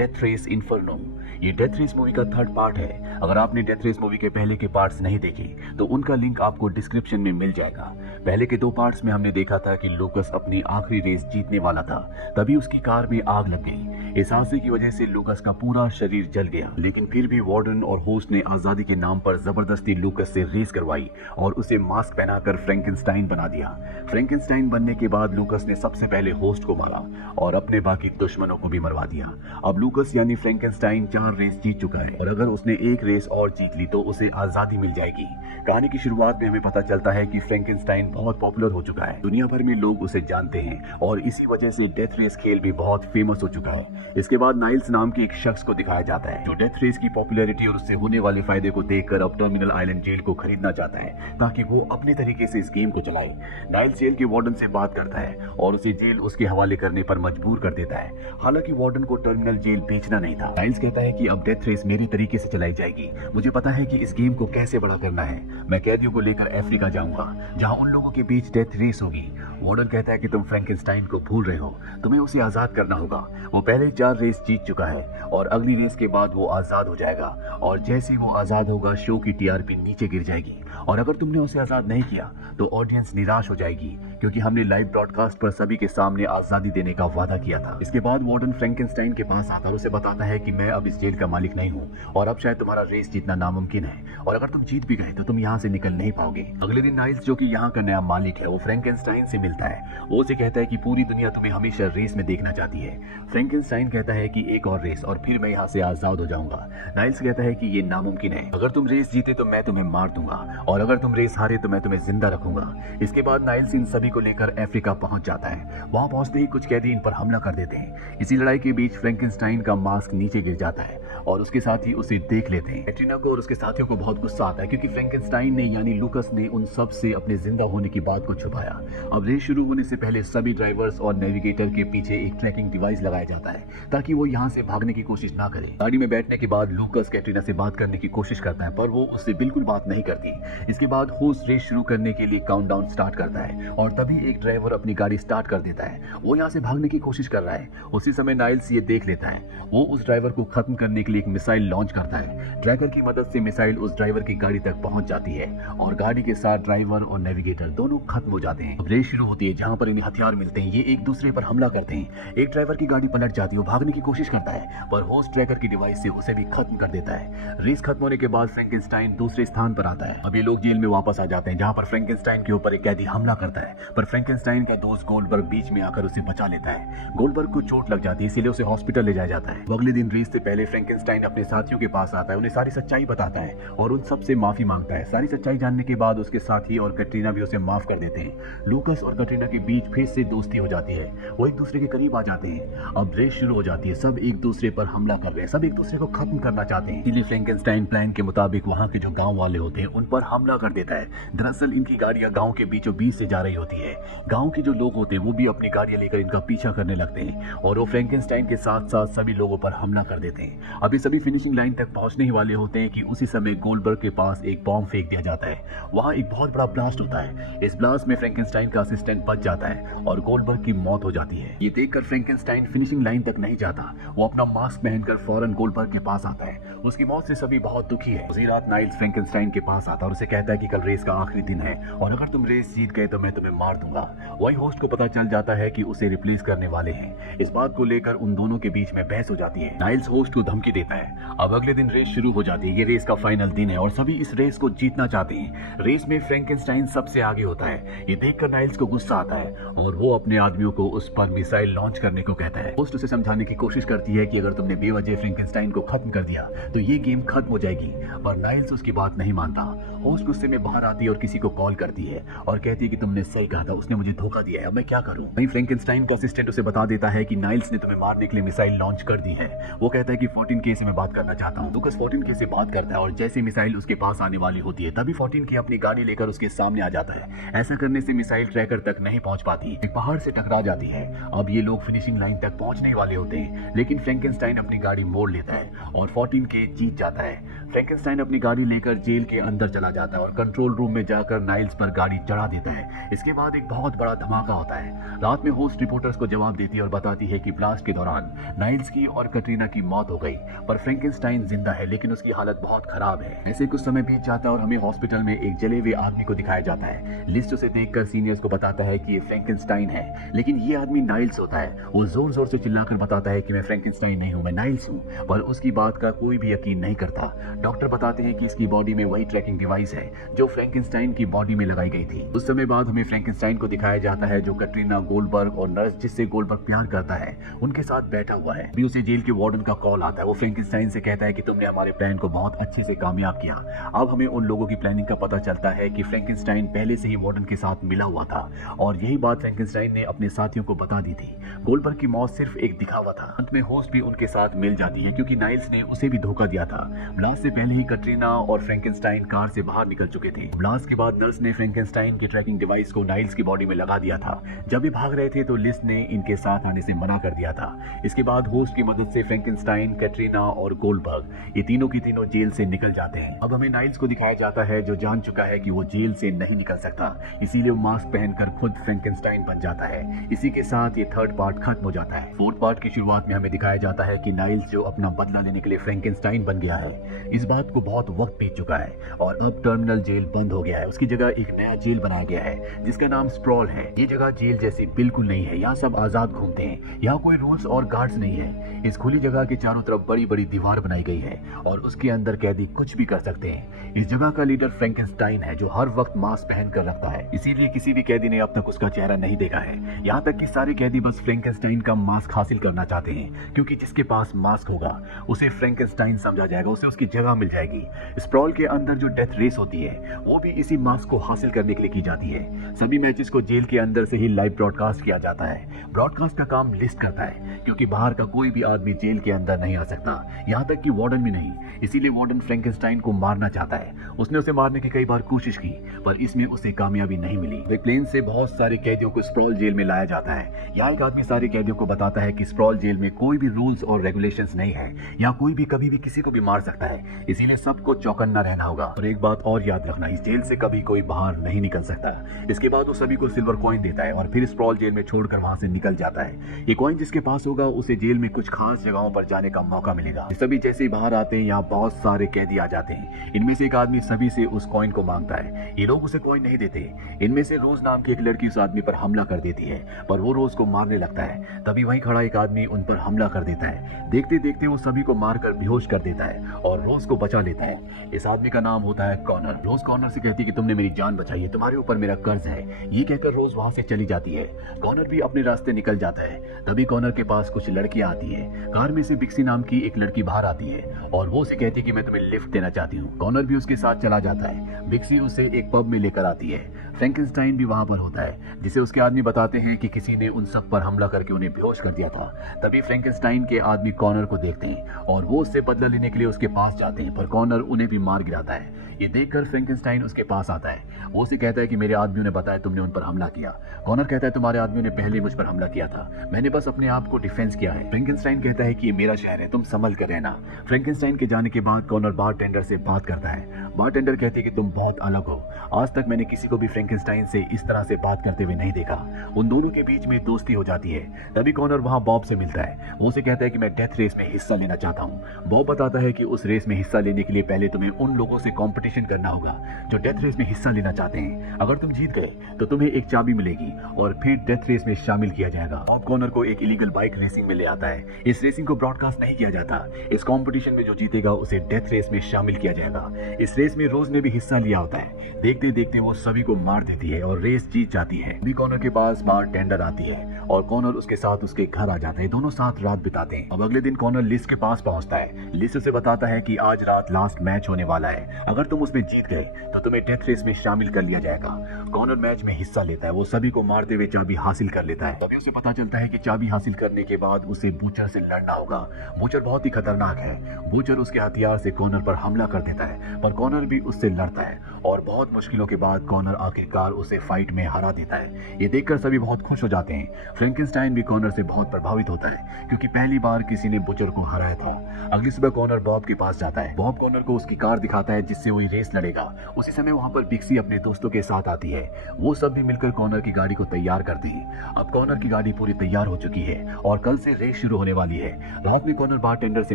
Death race inferno. ये death race movie का third part है। अगर आपने डेथ रेस मूवी के पहले के पार्ट्स नहीं देखे तो उनका लिंक आपको डिस्क्रिप्शन में मिल जाएगा। पहले के 2 पार्ट्स में हमने देखा था कि लूकस अपनी आखिरी रेस जीतने वाला था, तभी उसकी कार में आग लग गई। इस हादसे की वजह से लूकस का पूरा शरीर जल गया, लेकिन फिर भी वार्डन और होस्ट ने आजादी के नाम पर जबरदस्ती लूकस से रेस करवाई और उसे मास्क पहनाकर फ्रैंकेनस्टाइन बना दिया। फ्रैंकेनस्टाइन बनने के बाद लूकस ने सबसे पहले होस्ट को मारा और अपने बाकी दुश्मनों को भी मरवा दिया। अब लूकस यानी फ्रैंकेनस्टाइन 4 रेस जीत चुका है और अगर उसने 1 रेस और जीत ली तो उसे आजादी मिल जाएगी। कहानी की शुरुआत में हमें पता चलता है कि फ्रैंकेनस्टाइन बहुत पॉपुलर हो चुका है, दुनिया भर में लोग उसे जानते हैं और इसी वजह से डेथ रेस खेल भी बहुत फेमस हो चुका है। इसके बाद नाइल्स नाम के एक शख्स को दिखाया जाता है जो डेथ रेस की पॉपुलैरिटी और उससे होने वाले फायदे को देखकर अब टर्मिनल आइलैंड जेल को खरीदना चाहता है ताकि वो अपने तरीके से इस गेम को चलाए। नाइल्स जेल के वार्डन से बात करता है और उसे जेल उसके हवाले करने पर मजबूर कर देता है। हालांकि वार्डन को टर्मिनल जेल बेचना नहीं था। नाइल्स कहता है कि अब डेथ रेस मेरी तरीके से चलाई जाएगी, मुझे पता है कि इस गेम को कैसे बड़ा करना है। मैं कैदियों को लेकर अफ्रीका जाऊंगा जहां उन लोगों के बीच डेथ रेस होगी। वार्डन कहता है कि तुम फ्रैंकेनस्टाइन को भूल रहे हो, तुम्हें उसे आजाद करना होगा। वो पहले 4 रेस जीत चुका है और अगली रेस के बाद वो आजाद हो जाएगा और जैसे वो आजाद होगा शो की टीआरपी नीचे गिर जाएगी और अगर तुमने उसे आजाद नहीं किया तो ऑडियंस निराश हो जाएगी क्योंकि हमने लाइव ब्रॉडकास्ट पर सभी के सामने आजादी देने का वादा किया था। इसके बाद वार्डन फ्रैंकेनस्टाइन के पास आता है और उसे बताता है कि मैं अब इस जेल का मालिक नहीं हूँ और अब शायद तुम्हारा रेस जीतना नामुमकिन है और अगर तुम जीत भी गए तो तुम यहाँ से निकल नहीं पाओगे। अगले दिन नाइल्स जो कि यहाँ का नया मालिक है वो फ्रैंकेनस्टाइन से मिलता है। वो उसे कहता है कि पूरी दुनिया तुम्हें हमेशा रेस में देखना चाहती है। फ्रैंकेनस्टाइन कहता है कि एक और रेस और फिर मैं यहाँ से आजाद हो जाऊंगा। नाइल्स कहता है कि ये नामुमकिन है, अगर तुम रेस जीते तो मैं तुम्हें मार दूंगा और अगर तुम रेस हारे तो मैं तुम्हें जिंदा रखूंगा। इसके बाद नाइल्स इन सभी को लेकर अफ्रीका पहुंच जाता है। वहां पहुंचते ही कुछ कैदी इन पर हमला कर देते हैं। इसी लड़ाई के बीच फ्रैंकेनस्टाइन का मास्क नीचे गिर जाता है और उसके साथी उसे देख लेते हैं। कैटरीना को और उसके साथियों को बहुत गुस्सा आता है क्योंकि फ्रैंकेनस्टाइन ने यानी लूकस ने उन सब से अपने जिंदा होने की बात को छुपाया। अब रेस शुरू होने से पहले सभी ड्राइवर्स और नेविगेटर के पीछे एक ट्रैकिंग डिवाइस लगाया जाता है ताकि वो यहाँ से भागने की कोशिश ना करे। गाड़ी में बैठने के बाद लूकस कैटरीना से बात करने की कोशिश करता है पर वो उससे बिल्कुल बात नहीं करती। इसके बाद होस्ट रेस शुरू करने के लिए काउंटडाउन स्टार्ट करता है और तभी एक ड्राइवर अपनी गाड़ी स्टार्ट कर देता है। वो यहाँ से भागने की कोशिश कर रहा है। उसी समय नाइल्स ये देख लेता है। वो उस ड्राइवर को खत्म करने के लिए एक मिसाइल लॉन्च करता है। ट्रैकर की मदद से मिसाइल उस ड्राइवर की गाड़ी तक पहुंच जाती है और गाड़ी के साथ ड्राइवर और नेविगेटर दोनों खत्म हो जाते हैं। अब रेस शुरू होती है जहां पर इन्हें हथियार मिलते हैं। ये एक दूसरे पर हमला करते हैं। एक ड्राइवर की गाड़ी पलट जाती है, वो भागने की कोशिश करता है पर होस्ट ट्रैकर की डिवाइस से उसे भी खत्म कर देता है। रेस खत्म होने के बाद फ्रैंकेनस्टाइन दूसरे स्थान पर आता है। अब ये लोग जेल में वापस आ जाते हैं जहां पर फ्रैंकेनस्टाइन के ऊपर एक कैदी हमला करता है पर फ्रैंकेनस्टाइन का दोस्त गोल्डबर्ग बीच में आकर उसे बचा लेता है। गोल्डबर्ग को चोट लग जाती है इसलिए उसे हॉस्पिटल ले जाया जाता है। अगले दिन रेस से पहले फ्रैंकेनस्टाइन अपने साथियों के पास आता है, उन्हें सारी सच्चाई बताता है और उन सब से माफी मांगता है। सारी सच्चाई जानने के बाद उसके साथी और कैटरीना भी उसे माफ कर देते हैं। लूकस और कैटरीना के बीच फिर से दोस्ती हो जाती है, वो एक दूसरे के करीब आ जाते हैं। अब रेस शुरू हो जाती है, सब एक दूसरे पर हमला कर रहे हैं, सब एक दूसरे को खत्म करना चाहते हैं। इसलिए फ्रैंकेनस्टाइन प्लान के मुताबिक वहाँ के जो गाँव वाले होते हैं उन पर हमला कर देता है। दरअसल इनकी गाड़ियां गाँव के बीचों बीच से जा रही होती है। गाँव के जो लोग होते हैं वो भी अपनी गाड़ियां लेकर इनका पीछा करने लगते हैं और वो फ्रैंकेनस्टाइन के साथ साथ सभी लोगों पर हमला कर देते हैं। अभी सभी फिनिशिंग लाइन तक पहुंचने ही वाले होते हैं कि उसी समय गोल्डबर्ग के पास एक बॉम्ब फेंक दिया जाता है। वहां एक बहुत बड़ा ब्लास्ट होता है। इस ब्लास्ट में फ्रैंकेनस्टाइन का असिस्टेंट बच जाता है और गोल्डबर्ग की मौत हो जाती है। ये देखकर फ्रैंकेनस्टाइन फिनिशिंग लाइन तक नहीं जाता, वो अपना मास्क पहनकर फौरन गोल्डबर्ग के पास आता है। उसकी मौत से सभी बहुत दुखी है। उसी रात नाइल्स फ्रैंकेनस्टाइन के पास आता है और उसे कहता है कि कल रेस का आखिरी दिन है और अगर तुम रेस जीत गए तो मैं तुम्हें मार दूंगा। वही होस्ट को पता चल जाता है कि उसे रिप्लेस करने वाले हैं। इस बात को लेकर उन दोनों के बीच में बहस हो जाती है। नाइल्स होस्ट को धमकी देता है। अब अगले दिन रेस शुरू हो जाती है। ये रेस का फाइनल दिन है और सभी इस रेस को जीतना चाहते हैं। रेस में फ्रैंकेनस्टाइन सबसे आगे होता है। ये देखकर नाइल्स को गुस्सा आता है और वो अपने आदमियों को उस पर मिसाइल लॉन्च करने को कहता है। होस्ट उसे समझाने की कोशिश करती है कि अगर तुमने बेवजह फ्रैंकेनस्टाइन को खत्म कर दिया तो ये गेम खत्म हो जाएगी, पर नाइल्स उसकी बात नहीं मानता। होस्ट गुस्से में बाहर आती है और किसी को कॉल करती है और कहती है कि तुमने सही कहा था, उसने मुझे धोखा दिया है, अब मैं क्या करूं। वहीं फ्रैंकेनस्टाइन का असिस्टेंट उसे बता देता है कि नाइल्स ने तुम्हें मारने के लिए मिसाइल लॉन्च कर दी है। वो कहता है कि 14K से मैं बात करना चाहता हूँ। लूकस 14K से बात करता है और जैसे मिसाइल उसके पास आने वाली होती है तभी 14K अपनी गाड़ी लेकर उसके सामने आ जाता है। ऐसा करने से मिसाइल ट्रैकर तक नहीं पहुंच पाती, एक पहाड़ से टकरा जाती है। अब ये लोग फिनिशिंग लाइन तक पहुंचने वाले होते हैं लेकिन फ्रैंकेनस्टाइन अपनी गाड़ी मोड़ लेता है और 14K जीत जाता है। फ्रैंकेनस्टाइन अपनी गाड़ी लेकर जेल के अंदर चला जाता है और कंट्रोल रूम में जाकर नाइल्स पर गाड़ी चढ़ा देता है। इसके बाद एक बहुत बड़ा धमाका होता है। रात में होस्ट रिपोर्टर्स को जवाब देती है और बताती है कि ब्लास्ट के दौरान नाइल्स की और कैटरीना की मौत हो गई, पर फ्रैंकेनस्टाइन जिंदा है लेकिन उसकी हालत बहुत खराब है। ऐसे कुछ समय बीत जाता है और हमें हॉस्पिटल में एक जले हुए आदमी को दिखाया जाता है। लिस्ट उसे देखकर सीनियर्स को बताता है कि ये फ्रैंकेनस्टाइन है, लेकिन ये आदमी नाइल्स होता है। वो जोर जोर से चिल्लाकर बताता है कि मैं फ्रैंकेनस्टाइन नहीं हूँ, मैं नाइल्स हूँ, पर उसकी बात का कोई भी यकीन नहीं करता। डॉक्टर बताते हैं कि इसकी बॉडी में वही ट्रैकिंग डिवाइस है जो फ्रैंकेनस्टाइन की बॉडी में लगाई गई थी। उस समय बाद हमें फ्रैंकेनस्टाइन को दिखाया जाता है जो कैटरीना, गोल्डबर्ग और नर्स जिससे गोल्डबर्ग प्यार करता है उनके साथ बैठा हुआ है। भी उसे जेल के वार्डन का कॉल आता है। वो फ्रैंकेनस्टाइन से कहता है कि तुमने हमारे प्लान को बहुत अच्छे से कामयाब किया। अब हमें उन लोगों की प्लानिंग का पता चलता है कि फ्रैंकेनस्टाइन पहले से ही वार्डन के साथ मिला हुआ था और यही बात फ्रैंकेनस्टाइन ने अपने साथियों को बता दी थी। गोल्डबर्ग की मौत सिर्फ एक दिखावा था। अंत में होस्ट भी उनके साथ मिल जाती है क्योंकि नाइल्स ने उसे भी धोखा दिया था। ब्लास्ट से पहले ही कैटरीना और फ्रैंकेनस्टाइन कार से बाहर निकल चुके थे। ब्लास्ट के बाद नर्स ने फ्रैंकेनस्टाइन की ट्रैकिंग डिवाइस को नाइल्स की बॉडी में लगा दिया था। जब ये भाग रहे थे तो लिस्ट ने इनके साथ आने से मना कर दिया था। इसके बाद होस्ट की मदद से फ्रैंकेनस्टाइन, कैटरीना और गोल्डबर्ग ये तीनों की तीनों जेल से निकल जाते हैं। अब हमें नाइल्स को दिखाया जाता है जो जान चुका है कि वो जेल से नहीं निकल सकता, इसीलिए वो मास्क पहनकर खुद फ्रैंकेनस्टाइन बन जाता है। इसी के साथ ये थर्ड पार्ट खत्म हो जाता है। फोर्थ पार्ट की शुरुआत में हमें दिखाया जाता है कि नाइल्स जो अपना बदला लेने के लिए फ्रैंकेनस्टाइन बन गया है, इस बात को बहुत वक्त बीत चुका है और अब टर्मिनल जेल बंद हो गया है। उसकी जगह एक नया जेल बनाया गया है जिसका नाम स्प्रॉल है। ये जगह जेल जैसी बिल्कुल नहीं है। यहाँ सब आजाद घूमते हैं। यहाँ कोई रूल्स और गार्ड्स नहीं है। इस खुली जगह के चारों तरफ बड़ी बड़ी दीवार बनाई गई है और उसके अंदर कैदी कुछ भी कर सकते हैं। इस जगह का लीडर फ्रैंकेनस्टाइन है जो हर वक्त मास्क पहन कर रखता है, इसीलिए किसी भी कैदी ने अब तक उसका चेहरा नहीं देखा है। यहाँ तक कि सारे कैदी बस फ्रैंकेनस्टाइन का मास्क हासिल करना चाहते हैं क्योंकि जिसके पास मास्क होगा उसे फ्रैंकेनस्टाइन समझा जाएगा, उसे उसकी जगह मिल जाएगी। स्प्रॉल के अंदर जो डेथ रेस होती है वो भी इसी मास्क को हासिल करने के लिए की जाती है। सभी मैचेस को जेल के अंदर से ही लाइव ब्रॉडकास्ट किया जाता है। ब्रॉडकास्ट का काम लिस्ट करता है क्योंकि बाहर का कोई भी आदमी जेल के अंदर नहीं आ सकता, यहाँ तक कि वार्डन भी नहीं। इसीलिए वार्डन फ्रैंकेनस्टाइन को मारना चाहता है। उसने उसे मारने की कई बार कोशिश की पर इसमें उसे कामयाबी नहीं मिली। वे प्लेन से बहुत सारे कैदियों को स्प्रॉल जेल में लाया जाता है। यहाँ एक आदमी सारे कैदियों को बताता है कि स्प्रॉल जेल में कोई भी रूल्स और रेगुलेशंस नहीं है। यहाँ कोई भी कभी भी किसी को भी मार सकता है, इसीलिए सबको चौकन्ना रहना होगा। और एक बात और याद रखना, इस जेल से कभी कोई बाहर नहीं निकल सकता। इसके बाद वो सभी को सिल्वर कॉइन देता है और फिर स्प्रॉल जेल में छोड़कर वहां से निकल जाता है। ये कॉइन जिसके पास होगा उसे जेल में कुछ खास जगहों पर जाने का मौका मिलेगा। सभी जैसे ही बाहर आते हैं यहाँ बहुत सारे कैदी आ जाते हैं। इनमें से एक आदमी सभी से उस कॉइन को मांगता है। ये लोग उसे कॉइन नहीं देते। इनमें से रोज नाम की एक लड़की उस आदमी पर हमला कर देती है पर वो रोज को मारने लगता है। तभी वहीं खड़ा एक आदमी उन पर हमला कर देता है। देखते देखते वो सभी को मारकर बेहोश कर देता है और रोज को बचा लेता है। इस आदमी का नाम होता है कॉनर। रोज कॉनर से कहती है कि तुमने मेरी जान बचाई है, तुम्हारे ऊपर मेरा कर्ज है। ये कहकर रोज वहां से चली जाती है। कॉनर भी अपने रास्ते निकल जाता है। तभी कॉनर के पास कुछ लड़कियां आती है। कार में से बिक्सी नाम की एक लड़की बाहर आती है और वो उसे कहती है कि मैं तुम्हें लिफ्ट देना चाहती हूँ। कॉनर भी उसके साथ चला जाता है। बिक्सी उसे एक पब में लेकर आती है। फ्रैंकेनस्टाइन भी वहां पर होता है जिसे उसके आदमी बताते हैं कि किसी ने उन सब पर हमला करके उन्हें बेहोश कर दिया था। तभी फ्रैंकेनस्टाइन के आदमी कॉनर को देखते हैं और वो उससे बदला लेने के लिए उसके पास जाते हैं पर कॉनर उन्हें भी मार गिराता है। ये देखकर फ्रैंकेनस्टाइन उसके पास आता है। वो उसे कहता है कि मेरे आदमियों ने बताया तुमने उन पर हमला किया। कॉनर कहता है तुम्हारे आदमियों ने पहले मुझ पर हमला किया था, मैंने बस अपने आप को डिफेंस किया है। फ्रैंकेनस्टाइन कहता है कि ये मेरा शहर है, तुम संभल कर रहना। फ्रैंकेनस्टाइन के जाने के बाद कॉनर बारटेंडर से बात करता है। बारटेंडर कहती है कि तुम बहुत अलग हो। आज तक मैंने किसी को भी फ्रैंकेनस्टाइन से इस तरह से बात करते हुए नहीं देखा। उन दोनों के बीच में दोस्ती हो जाती है। तभी कॉनर वहां बॉब से मिलता है। वो उसे कहता है कि मैं डेथ रेस में हिस्सा लेना चाहता हूँ। बॉब बताता है कि उस रेस में हिस्सा लेने के लिए पहले तुम्हें उन लोगों से कंपटीशन करना होगा जो डेथ रेस में हिस्सा लेना चाहते हैं। अगर तुम जीत गए तो तुम्हें एक चाबी मिलेगी और फिर डेथ रेस में शामिल किया जाएगा। बॉब कॉनर को एक इलीगल बाइक रेसिंग में ले आता है। इस रेसिंग को ब्रॉडकास्ट नहीं किया जाता। इस कंपटीशन में जो जीतेगा उसे डेथ रेस में शामिल किया जाएगा। इस रेस में रोज ने भी हिस्सा लिया होता है। देखते देखते वो सभी को मार देती है और रेस जीत जाती है। अभी कॉनर के पास बारटेंडर आती है और कॉनर उसके साथ उसके घर आ जाता है। दोनों साथ रात बिताते हैं। अब अगले दिन कॉनर लिस्ट के पास पहुंचता है। लिस्ट उसे बताता है कि आज रात लास्ट मैच होने वाला है, अगर तुम उसमें जीत गए तो तुम्हें डेथ रेस में शामिल कर लिया जाएगा। कॉनर मैच में हिस्सा लेता है। वो सभी को मारते हुए चाबी हासिल कर लेता है। तभी उसे पता चलता है कि चाबी हासिल करने के बाद उसे बूचर से लड़ना होगा। बूचर बहुत ही खतरनाक है। बूचर उसके हथियार से कॉनर पर हमला कर देता है पर कॉनर भी उससे लड़ता है और बहुत मुश्किलों के बाद कॉनर आखिरकार उसे फाइट में हरा देता है। ये देखकर सभी बहुत खुश हो जाते हैं। फ्रैंकेनस्टाइन भी कॉनर से बहुत प्रभावित होता है क्योंकि पहली बार किसी ने बुचर को हराया था। अगली सुबह कॉनर बॉब के पास जाता है। बॉब कॉनर को उसकी कार दिखाता है जिससे वो रेस लड़ेगा। उसी समय वहाँ पर बिक्सी अपने दोस्तों के साथ आती है। वो सब भी मिलकर कॉनर की गाड़ी को तैयार करते हैं। अब कॉनर की गाड़ी पूरी तैयार हो चुकी है और कल से रेस शुरू होने वाली है। रात में कॉनर बारटेंडर से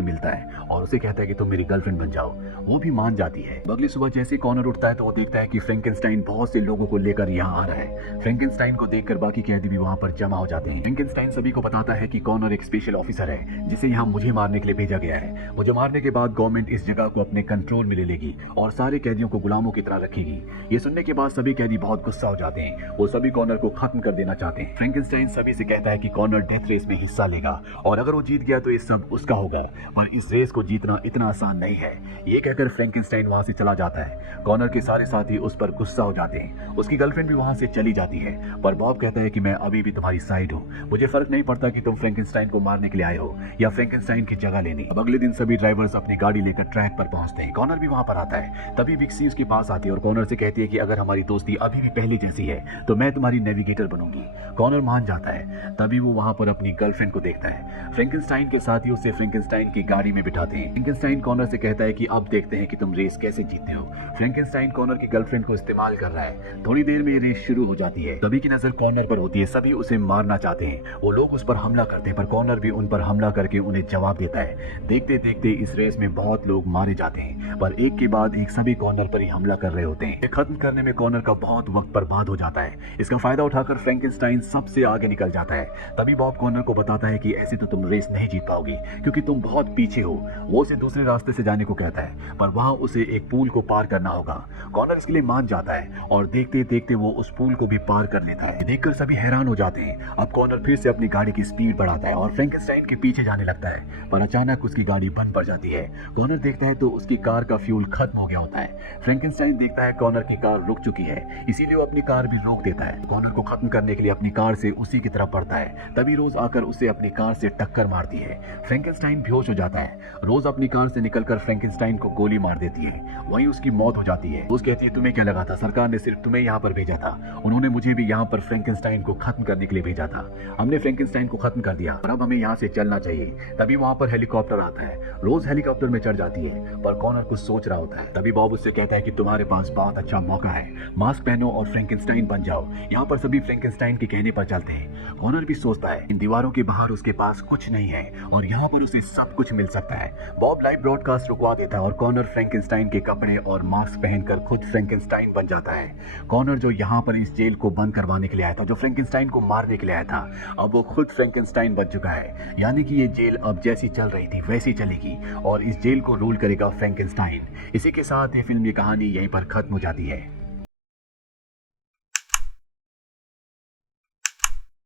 मिलता है और उसे कहता है कि तुम मेरी गर्लफ्रेंड बन जाओ। वो भी मान जाती है। अगली सुबह जैसे कॉनर उठता है तो वो देखता है कि फ्रैंकेनस्टाइन बहुत से लोगों को लेकर यहाँ आ रहा है। फ्रैंकेनस्टाइन को देखकर बाकी कैदी भी वहाँ पर जमा हो जाते हैं। फ्रैंकेनस्टाइन सभी को बताता है कि कॉनर एक स्पेशल ऑफिसर है जिसे यहाँ मुझे मारने के लिए भेजा गया है। मुझे मारने के बाद गवर्नमेंट इस जगह को अपने कंट्रोल में ले लेगी और सारे कैदियों को गुलामों की तरह रखेगी। ये सुनने के बाद सभी कैदी बहुत गुस्सा हो जाते हैं। वो सभी कॉनर को खत्म कर देना चाहते हैं। फ्रैंकेनस्टाइन सभी से कहता है कि कॉनर डेथ रेस में हिस्सा लेगा और अगर वो जीत गया तो ये सब उसका होगा, पर इस रेस को जीतना इतना आसान नहीं है। ये कहकर फ्रैंकेनस्टाइन वहां से चला जाता है। कॉनर के सारे साथी उस पर गुस्सा हो जाते हैं। उसकी गर्लफ्रेंड भी वहां से चली जाती है, पर बॉब कहता है कि मैं अभी भी तुम्हारी साइड हूँ। मुझे फर्क नहीं पड़ता कि तुम फ्रैंकेनस्टाइन को मारने के लिए आए हो या फ्रैंकेनस्टाइन की जगह लेने। अब अगले दिन सभी ड्राइवर्स अपनी गाड़ी लेकर ट्रैक पर पहुंचते हैं। कॉनर भी वहां पर आता है। तभी बिक्सी उसके पास आती है और कॉनर से कहती है कि अगर हमारी दोस्ती अभी भी पहले जैसी है तो मैं तुम्हारी नेविगेटर बनूंगी। कॉनर मान जाता है। तभी वो वहां पर अपनी गर्लफ्रेंड को देखता है। फ्रैंकेनस्टाइन के साथी उसे फ्रैंकेनस्टाइन की गाड़ी में बिठाते हैं। फ्रैंकेनस्टाइन कॉनर से कहता है कि अब देखते हैं कि तुम रेस कैसे जीतते हो। फ्रैंकेनस्टाइन कॉनर की गर्लफ्रेंड को इस्तेमाल कर रहा है। थोड़ी देर में ये रेस शुरू हो जाती है। सभी की नजर कॉनर पर होती है। सभी उसे मारना चाहते हैं। वो लोग उस पर हमला करते हैं, पर कॉनर भी उन पर हमला करके उन्हें जवाब देता है। देखते देखते इस रेस में बहुत लोग मारे जाते हैं, पर एक के बाद एक सभी कॉनर पर ही हमला कर रहे होते हैं। खत्म करने में कॉनर का बहुत वक्त बर्बाद हो जाता है। इसका फायदा उठाकर फ्रैंकेनस्टाइन सबसे आगे निकल जाता है। तभी बॉब कॉनर को बताता है कि ऐसे तो तुम रेस नहीं जीत पाओगी क्योंकि तुम बहुत पीछे हो। वो उसे दूसरे रास्ते से जाने को कहता है, पर वहां उसे एक पुल को पार करना होगा। कॉनर इसके लिए मान जाता है और देखते देखते वो उस पुल को भी पार कर लेता है। देखकर सभी हैरान हो जाते हैं। अब कॉनर फिर से अपनी गाड़ी की स्पीड बढ़ाता है और फ्रैंकेनस्टाइन के पीछे जाने लगता है, पर अचानक उसकी गाड़ी बंद पड़ जाती है। कॉनर देखता है तो उसकी कार का फ्यूल खत्म हो गया होता है। फ्रैंकेनस्टाइन देखता है कॉनर की कार रुक चुकी है, इसीलिए वो अपनी कार भी रोक देता है। कॉनर को खत्म करने के लिए अपनी कार से उसी की तरफ बढ़ता है। तभी रोज आकर उसे अपनी कार से टक्कर मारती है। फ्रैंकेनस्टाइन बेहोश हो जाता है। रोज अपनी कार से निकलकर फ्रैंकेनस्टाइन को गोली मार देती है। वहीं उसकी मौत हो जाती है। रोज कहती है, तुम्हें क्या लगा था, सरकार ने सिर्फ तुम्हें यहाँ पर भेजा था, उन्होंने मुझे भी यहाँ पर फ्रैंकेनस्टाइन को खत्म करने के लिए भेजा था। हमने फ्रैंकेनस्टाइन को खत्म कर दिया और अब हमें यहाँ से चलना चाहिए। तभी वहाँ पर हेलीकॉप्टर आता है। रोज हेलीकॉप्टर में चढ़ जाती है, पर कॉनर कुछ सोच रहा होता है। तभी बॉब उससे कहता है कि तुम्हारे पास बहुत अच्छा मौका है, मास्क पहनो और फ्रैंकेनस्टाइन बन जाओ। यहाँ पर सभी फ्रैंकेनस्टाइन के कहने पर चलते हैं। कॉनर भी सोचता है इन दीवारों के बाहर उसके पास कुछ नहीं है और यहाँ पर उसे सब कुछ मिल सकता है। बॉब लाइव ब्रॉडकास्ट रुकवा देता है और कॉनर फ्रैंकेनस्टाइन के कपड़े और मास्क पहनकर खुद फ्रैंकेनस्टाइन बन जाता है। कॉनर जो यहाँ पर इस जेल को बंद करवाने के लिए आया था, जो फ्रैंकेनस्टाइन को मारने के लिए आया था, अब वो खुद फ्रैंकेनस्टाइन बन चुका है। यानी कि ये जेल अब जैसी चल रही थी वैसी चलेगी और इस जेल को रूल करेगा फ्रैंकेनस्टाइन। इसी के साथ ये फिल्म की कहानी यहीं पर खत्म हो जाती है।